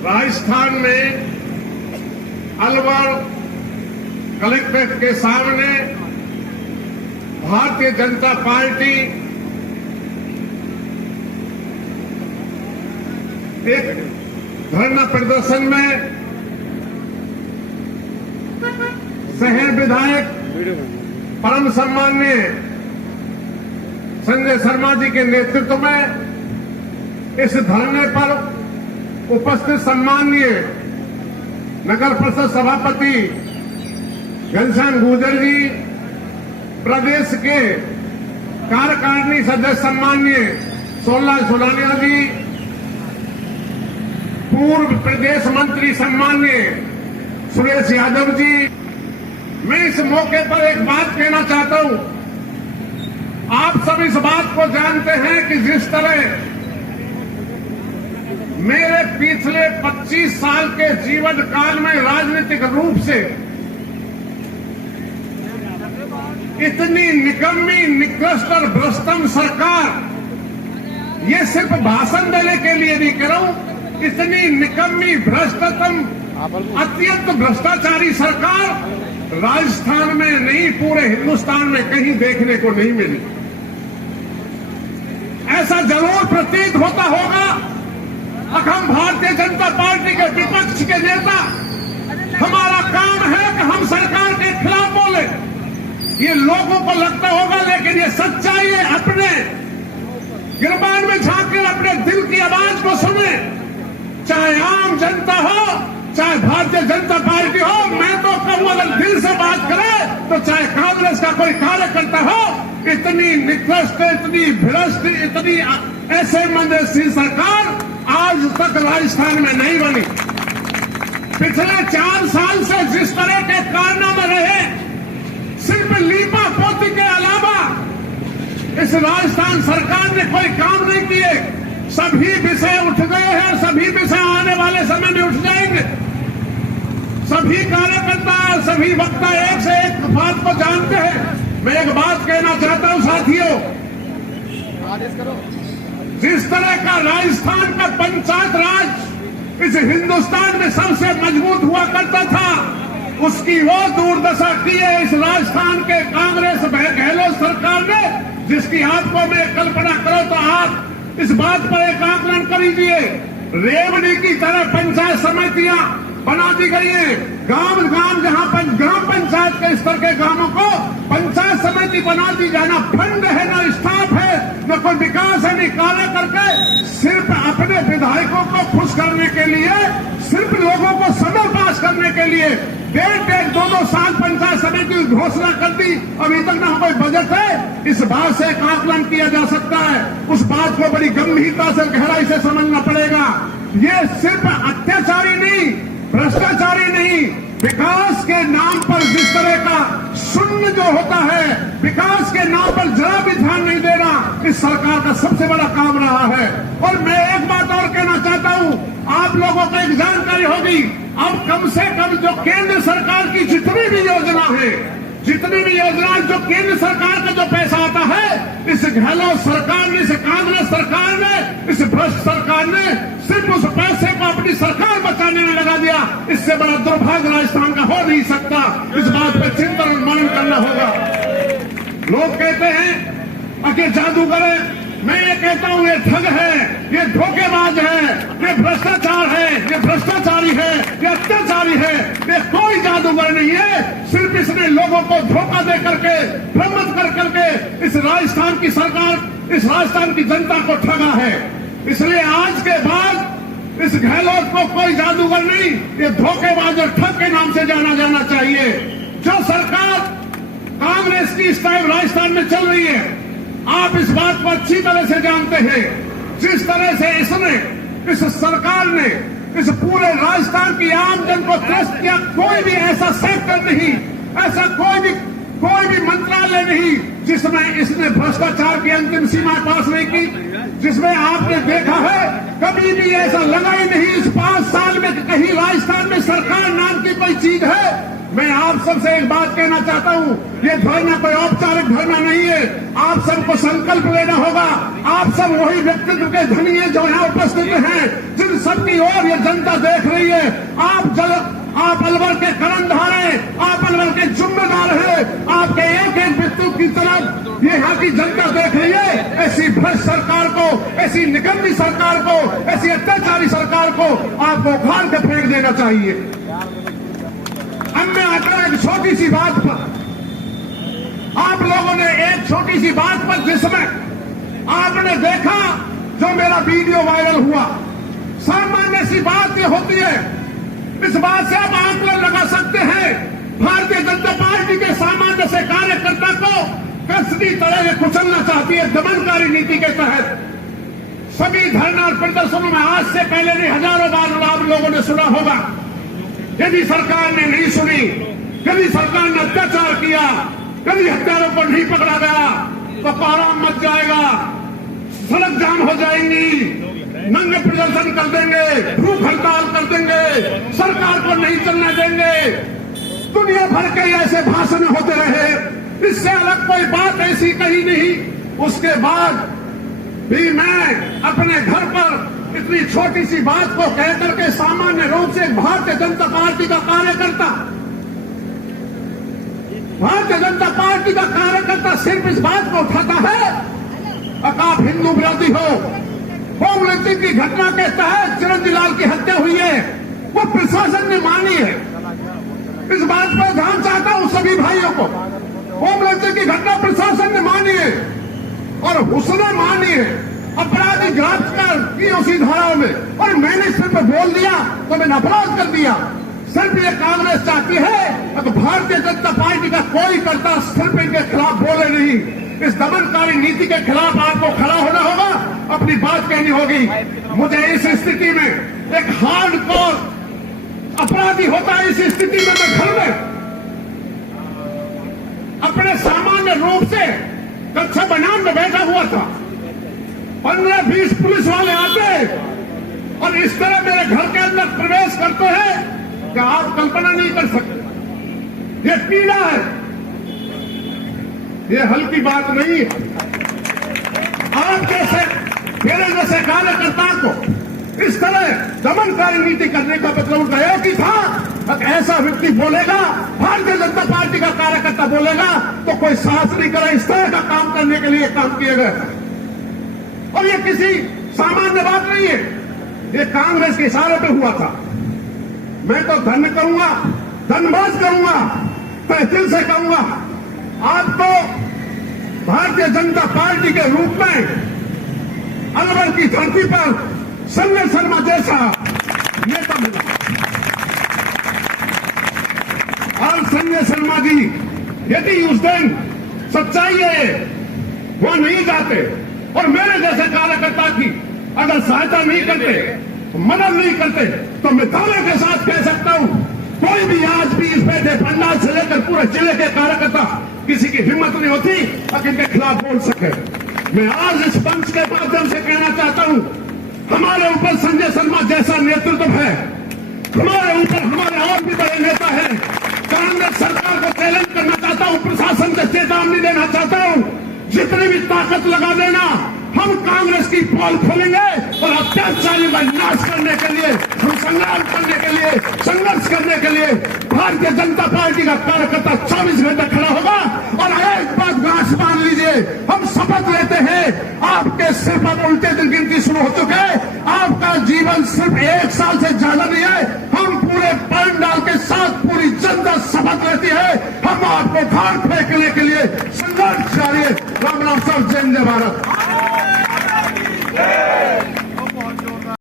राजस्थान में अलवर कलेक्ट्रेट के सामने भारतीय जनता पार्टी एक धरना प्रदर्शन में शहर विधायक परम सम्माननीय संजय शर्मा जी के नेतृत्व में इस धरने पर उपस्थित सम्माननीय नगर परिषद सभापति घनश्याम गुर्जर जी, प्रदेश के कार्यकारिणी सदस्य सम्माननीय सोमनाथ सोलानिया जी, पूर्व प्रदेश मंत्री सम्माननीय सुरेश यादव जी। मैं इस मौके पर एक बात कहना चाहता हूं। आप सब इस बात को जानते हैं कि जिस तरह मेरे पिछले 25 साल के जीवन काल में राजनीतिक रूप से इतनी निकम्मी, निकृष्ट और भ्रष्टम सरकार, ये सिर्फ भाषण देने के लिए नहीं कह रहा हूं, इतनी निकम्मी, भ्रष्टतम, अत्यंत भ्रष्टाचारी सरकार राजस्थान में नहीं, पूरे हिंदुस्तान में कहीं देखने को नहीं मिली। ऐसा जरूर प्रतीत होता होगा। हम भारतीय जनता पार्टी के विपक्ष के नेता, हमारा काम है कि हम सरकार के खिलाफ बोले। ये लोगों को लगता होगा, लेकिन ये सच्चाई है। अपने गिरबान में झांककर अपने दिल की आवाज को सुने। चाहे आम जनता हो, चाहे भारतीय जनता पार्टी हो, मैं तो कहूं अगर दिल से बात करे तो चाहे कांग्रेस का कोई कार्यकर्ता हो, इतनी निकृष्ट, इतनी भ्रष्ट, इतनी ऐसे मंदसी सरकार आज तक राजस्थान में नहीं बनी। पिछले 4 साल से जिस तरह के कारनामे रहे, सिर्फ लीपा पोती के अलावा इस राजस्थान सरकार ने कोई काम नहीं किए। सभी विषय उठ गए हैं, सभी विषय आने वाले समय में उठ जाएंगे। सभी कार्यकर्ता, सभी वक्ता एक से एक बात को जानते हैं। मैं एक बात कहना चाहता हूं साथियों, जिस तरह का राजस्थान का पंचायत राज इस हिंदुस्तान में सबसे मजबूत हुआ करता था, उसकी वो दुर्दशा की है इस राजस्थान के कांग्रेस गहलोत सरकार ने, जिसकी आपको मैं कल्पना करो तो आप इस बात पर एक आकलन कर लीजिए। रेवड़ी की तरह पंचायत समितियां बना दी गई है। गांव गांव जहां ग्राम पंचायत के स्तर के गांवों को पंचायत समिति बना दी जाए। ना फंड है, ना स्टाफ है, न कोई विकास है, नहीं कार्य करके सिर्फ अपने विधायकों को खुश करने के लिए, सिर्फ लोगों को समय पास करने के लिए 1.5-2 साल पंचायत समिति की घोषणा कर दी। अभी तक ना कोई बजट है। इस बात से एक आकलन किया जा सकता है। उस बात को बड़ी गंभीरता से, गहराई से समझना पड़ेगा। ये सिर्फ अत्याचारी नहीं, भ्रष्टाचारी नहीं, विकास के नाम पर जिस तरह का शून्य जो होता है, विकास के नाम पर जरा भी ध्यान नहीं देना, इस सरकार का सबसे बड़ा काम रहा है। और मैं एक बात और कहना चाहता हूं, आप लोगों को एक जानकारी होगी, अब कम से कम जो केंद्र सरकार की जितनी भी योजना है, जितनी भी योजनाएं, जो केंद्र सरकार का जो पैसा आता है, इस गहलोत सरकार ने, इस कांग्रेस सरकार ने, इस भ्रष्ट सरकार ने सिर्फ उस पैसे को अपनी सरकार बचाने में लगा दिया। इससे बड़ा दुर्भाग्य राजस्थान का हो नहीं सकता। इस बात पर चिंतन और मनन करना होगा। लोग कहते हैं कि जादूगर है, मैं ये कहता हूं ये ठग है, ये धोखेबाज है, ये भ्रष्टाचार है, ये भ्रष्टाचारी है, ये अत्याचारी है। ये कोई जादूगर नहीं है। सिर्फ इसने लोगों को धोखा दे करके, भ्रमित कर करके इस राजस्थान की सरकार, इस राजस्थान की जनता को ठगा है। इसलिए आज के बाद इस गहलोत को कोई जादूगर नहीं, ये धोखेबाज और ठग के नाम से जाना चाहिए। जो सरकार कांग्रेस की इस टाइम राजस्थान में चल रही है, आप इस बात को अच्छी तरह से जानते हैं। जिस तरह से इसने, इस सरकार ने इस पूरे राजस्थान की आमजन को त्रस्त किया, कोई भी ऐसा सेक्टर नहीं, ऐसा कोई भी मंत्रालय नहीं जिसमें इसने भ्रष्टाचार की अंतिम सीमा पास नहीं की, जिसमें आपने देखा है कभी भी ऐसा लगा ही नहीं इस 5 साल में कहीं राजस्थान में सरकार नाम की कोई चीज है। मैं आप सबसे एक बात कहना चाहता हूं, ये धरना कोई औपचारिक धरना नहीं है। आप सबको संकल्प लेना होगा। आप सब वही व्यक्तित्व के धनी है जो यहाँ उपस्थित हैं, जिन सबकी ओर ये जनता देख रही है। आप अलवर के कर्णधार हैं, आप अलवर के जिम्मेदार हैं। आपके एक एक व्यक्ति की तरफ ये यहाँ की जनता देख रही है। ऐसी भ्रष्ट सरकार को, ऐसी निकम्मी सरकार को, ऐसी अत्याचारी सरकार को आपको उखाड़ के फेंक देना चाहिए। अब मैं आता एक छोटी सी बात पर, आप लोगों ने एक छोटी सी बात पर जिसमें आपने देखा जो मेरा वीडियो वायरल हुआ, सामान्य सी बात ये होती है। इस बात से आप आंकलन लगा सकते हैं, भारतीय जनता पार्टी के सामान्य से कार्यकर्ता को कसदी तरह से कुचलना चाहती है दमनकारी नीति के तहत। सभी धरना और प्रदर्शनों में आज से पहले नहीं हजारों बार आप लोगों ने सुना होगा। यदि सरकार ने नहीं सुनी, कभी सरकार ने अत्याचार किया, कभी हत्यारों को नहीं पकड़ा गया तो कोहराम मच जाएगा, सड़क जाम हो जाएंगी, नंगे प्रदर्शन कर देंगे, भूख हड़ताल कर देंगे, सरकार को नहीं चलने देंगे। दुनिया भर के ऐसे भाषण होते रहे, इससे अलग कोई बात ऐसी कही नहीं। उसके बाद भी मैं अपने घर पर इतनी छोटी सी बात को कहकर के सामान्य रूप से भारतीय जनता पार्टी का कार्यकर्ता, भारतीय जनता पार्टी का कार्यकर्ता सिर्फ इस बात को उठाता है कि आप हिंदू विरोधी हो। होम लिंचिंग की घटना के तहत चिरंजीव लाल की हत्या हुई है, वो प्रशासन ने मानी है। इस बात पर ध्यान चाहता हूं सभी भाइयों को। होम लिंचिंग की घटना प्रशासन ने मानी है और उसने मानी है, अपराधी गिरफ्तार किए उसी धाराओं में, और मैंने सिर्फ बोल दिया तो मैंने अपराध कर दिया। सिर्फ ये कांग्रेस चाहती है कि भारतीय जनता पार्टी का कोई कर्ता सिर्फ इनके खिलाफ बोले नहीं। इस दमनकारी नीति के खिलाफ आपको खड़ा होना होगा, अपनी बात कहनी होगी। मुझे इस स्थिति में एक हार्डकोर अपराधी होता है, इस स्थिति में मैं घर में अपने सामान्य रूप से कक्षा बनान में बैठा हुआ था, 15-20 पुलिस वाले आते और इस तरह मेरे घर के अंदर प्रवेश करते हैं कि आप कल्पना नहीं कर सकते। ये पीड़ा है, ये हल्की बात नहीं है। आप जैसे मेरे जैसे कार्यकर्ता को इस तरह दमनकारी नीति करने का मतलब उनका एक ही था, ऐसा व्यक्ति बोलेगा, भारतीय जनता पार्टी का कार्यकर्ता बोलेगा तो कोई साहस नहीं करे। इस तरह का काम करने के लिए काम किए गए और ये किसी सामान्य बात नहीं है, ये कांग्रेस के इशारे पे हुआ था। मैं तो धन्य करूंगा, धन्यवाद करूंगा, मैं दिल से कहूंगा आपको भारतीय जनता पार्टी के रूप में अलवर की धरती पर संजय शर्मा जैसा नेता मिला। और संजय शर्मा जी यदि उस दिन सच्चाई है वहां नहीं जाते और मेरे जैसे कार्यकर्ता की अगर सहायता नहीं करते, मदद नहीं करते, तो मैं दावे के साथ कह सकता हूं कोई भी आज भी इस बैठे पंडाल से लेकर पूरे जिले के कार्यकर्ता किसी की हिम्मत नहीं होती कि इनके खिलाफ बोल सके। मैं आज इस मंच के माध्यम से कहना चाहता हूं, हमारे ऊपर संजय शर्मा जैसा नेतृत्व है, हमारे ऊपर हमारे और भी बड़े नेता हैं। कांग्रेस सरकार को चैलेंज करना चाहता हूं, प्रशासन को चेतावनी देना चाहता हूं, जितनी भी ताकत लगा देना, हम कांग्रेस की पोल खोलेंगे और अत्याचारियों का नाश करने के लिए, हम संग्राम करने के लिए, संघर्ष करने के लिए भारतीय जनता पार्टी का कार्यकर्ता 24 घंटे खड़ा होगा। और एक बात गांठ मान लीजिए, हम शपथ लेते हैं, आपके सिर पर उल्टे दिन गिनती शुरू हो चुके हैं, आपका जीवन सिर्फ 1 साल से ज्यादा नहीं है। हम पूरे पंडाल के साथ पूरी जनता शपथ लेती है, हम आपको घाट फेंकने के लिए संघर्ष जारी है। राम राम सब, जय जय भारत।